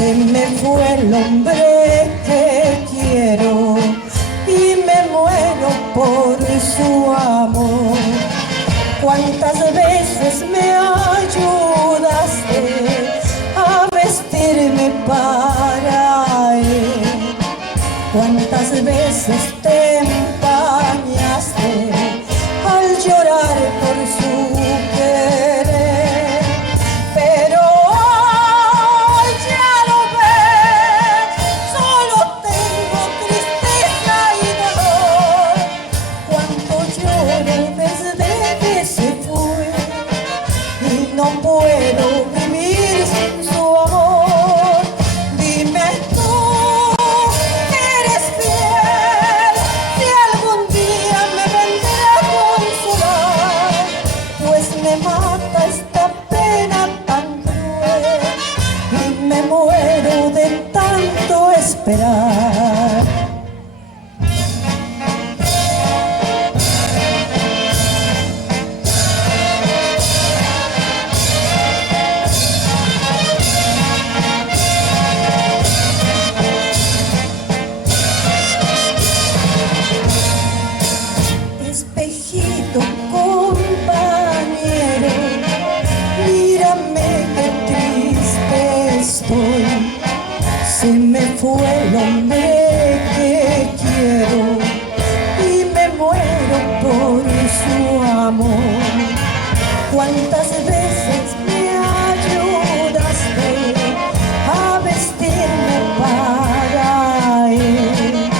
Se me fue el hombre que quiero y me muero por su amor. Cuántas veces me ayudaste a vestirme para él, cuántas veces te empañaste al llorar por su querer. Pero hoy ya lo ves, solo tengo tristeza y dolor. Cuánto lloro desde que se fue y no puedo vivir sin su amor. Dime tú que eres fiel, si algún día me vendrá a consolar, pues me mata esta pena tan cruel y me muero de tanto esperar. Espejito compañero, mírame qué triste estoy. Se me fue el hombre que quiero y me muero por su amor. Cuántas veces me ayudaste a vestirme para él,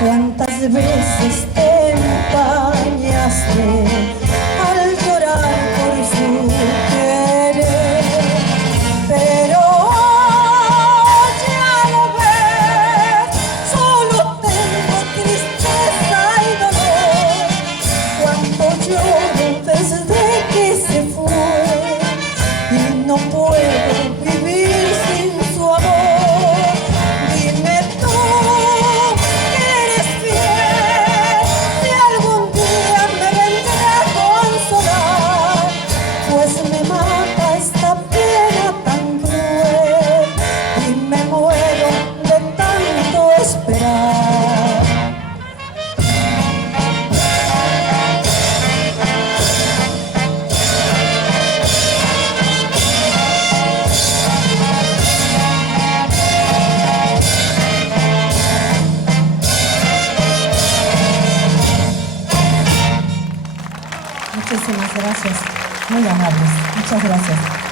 cuántas veces te empañaste al llorar por su querer. Pero ya lo ves, solo tengo tristeza y dolor. Cuánto lloro desde que se fue y no puedo vivir sin su amor. Dime tú que eres fiel, si algún día me vendrá a consolar, pues me mata esta pena tan cruel y me muero de tanto esperar. Muchísimas gracias, muy amables, muchas gracias.